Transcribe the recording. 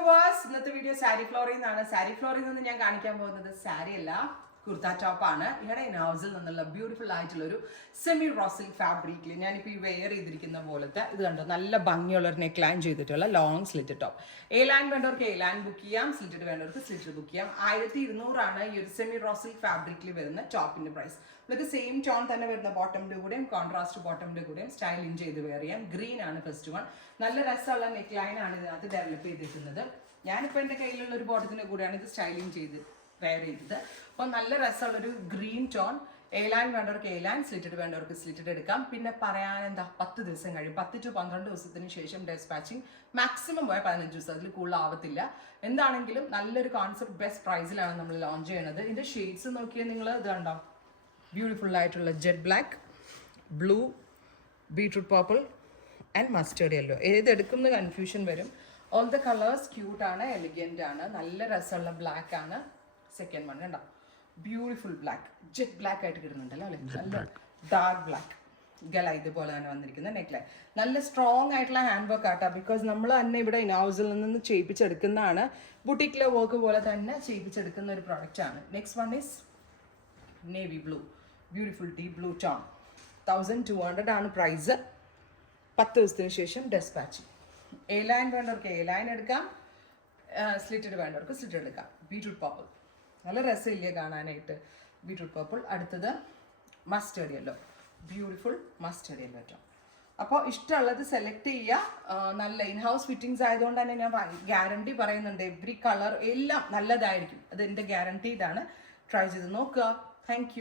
Viewers, ഇന്നത്തെ video sari ഫ്ലോറിൽ നിന്നാണ്. സാരി ഫ്ലോറിൽ നിന്ന് ഞാൻ കാണിക്കാൻ പോകുന്നത് സാരി അല്ല, കുർത്ത ടോപ്പാണ്. ഇവിടെ ഹൗസിൽ നിന്നുള്ള ബ്യൂട്ടിഫുൾ ആയിട്ടുള്ള ഒരു സെമി റോസിൽ ഫാബ്രിക്കിൽ ഞാനിപ്പോൾ ഈ വെയർ ചെയ്തിരിക്കുന്ന പോലത്തെ ഇത് കണ്ടോ, നല്ല ഭംഗിയുള്ള ഒരു നെക്ക് ലൈൻ ചെയ്തിട്ടുള്ള long slit top. A line വേണ്ടവർക്ക് എ ലൈൻ ബുക്ക് ചെയ്യാം, സ്ലിറ്റഡ് വേണ്ടവർക്ക് സ്ലിറ്റഡ് ബുക്ക് ചെയ്യാം. 1200 ഈ ഒരു സെമി റോസിൽ ഫാബ്രിക്കിൽ വരുന്ന ടോപ്പിന്റെ പ്രൈസ്. നമുക്ക് സെയിം ടോൺ തന്നെ വരുന്ന ബോട്ടമിന്റെ കൂടെയും കോൺട്രാസ്റ്റ് ബോട്ടമിന്റെ കൂടെയും സ്റ്റൈലിംഗ് ചെയ്ത് വെയർ ചെയ്യാം. ഗ്രീൻ ആണ് ഫസ്റ്റ് വൺ. നല്ല രസമുള്ള നെക്ക് ലൈൻ ആണ് ഇതിനകത്ത് ഡെവലപ്പ് ചെയ്തിരിക്കുന്നത്. ഞാനിപ്പോൾ എൻ്റെ കയ്യിലുള്ള ഒരു ബോട്ടത്തിന്റെ കൂടെയാണ് ഇത് സ്റ്റൈലിംഗ് ചെയ്ത് വെയർ ചെയ്തത്. അപ്പോൾ നല്ല രസമുള്ളൊരു ഗ്രീൻ ടോൺ. എ ലൈൻ വേണ്ടവർക്ക് എ ലൈൻ, സ്ലിറ്റഡ് വേണ്ടവർക്ക് സ്ലിറ്റഡ് എടുക്കാം. പിന്നെ പറയാൻ എന്താ, 10 ദിവസം കഴിയും. 10 to 12 ദിവസത്തിന് ശേഷം ഡെസ്പാച്ചിങ്, മാക്സിമം പോയ 15 ദിവസം, അതിൽ കൂടുതൽ ആവത്തില്ല. എന്താണെങ്കിലും നല്ലൊരു കോൺസെപ്റ്റ്, ബെസ്റ്റ് പ്രൈസിലാണ് നമ്മൾ ലോഞ്ച് ചെയ്യണത്. ഇതിന്റെ ഷെയ്ഡ്സ് നോക്കിയാൽ നിങ്ങൾ ഇത് കണ്ടോ, ബ്യൂട്ടിഫുൾ ആയിട്ടുള്ള jet black, blue, beetroot purple and mustard yellow. ഏതെടുക്കുന്ന കൺഫ്യൂഷൻ വരും. ഓൾ ദ കളേഴ്സ് ക്യൂട്ടാണ്, എലിഗൻ്റ് ആണ്, നല്ല രസമുള്ള ബ്ലാക്ക് ആണ്. സെക്കൻഡ് വൺ കണ്ടോ, ബ്യൂട്ടിഫുൾ ബ്ലാക്ക്, ജെറ്റ് ബ്ലാക്ക് ആയിട്ട് കിട്ടുന്നുണ്ടല്ലോ അല്ലേ, നല്ല ഡാർക്ക് ബ്ലാക്ക് ഗല ഇതുപോലെ തന്നെ വന്നിരിക്കുന്ന നെക്ക് ലൈൻ. നല്ല സ്ട്രോങ് ആയിട്ടുള്ള ഹാൻഡ് വർക്ക് ആട്ടോ, ബിക്കോസ് നമ്മൾ തന്നെ ഇവിടെ ഇൻ ഹൗസിൽ നിന്ന് ചെയ്യിപ്പിച്ചെടുക്കുന്നതാണ്. ബുട്ടിക്കിലെ വർക്ക് പോലെ തന്നെ ചെയ്യിപ്പിച്ചെടുക്കുന്ന ഒരു പ്രോഡക്റ്റ് ആണ്. Next one is navy blue, beautiful deep blue tone. 1200 ആണ് പ്രൈസ്. 10 ദിവസത്തിന് ശേഷം ഡെസ്പാച്ച്. എ ലൈൻ വേണ്ടവർക്ക് എ ലൈൻ എടുക്കാം, സ്ലിറ്റഡ് വേണ്ടവർക്ക് സ്ലിറ്റഡ് എടുക്കാം. ബീട്രൂട്ട് പർപ്പിൾ നല്ല രസമില്ലേ കാണാനായിട്ട്, ബീട്രൂട്ട് പർപ്പിൾ. അടുത്തത് mustard yellow, beautiful mustard yellow tone. അപ്പോൾ ഇഷ്ടമുള്ളത് സെലക്ട് ചെയ്യുക. നല്ല ഇൻ ഹൗസ് ഫിറ്റിങ്സ് ആയതുകൊണ്ട് തന്നെ ഞാൻ ഗ്യാരണ്ടി പറയുന്നുണ്ട്, എവ്രി കളർ എല്ലാം നല്ലതായിരിക്കും. അത് എൻ്റെ ഗ്യാരണ്ടി ഇതാണ്. ട്രൈ ചെയ്ത് നോക്കുക. Thank you.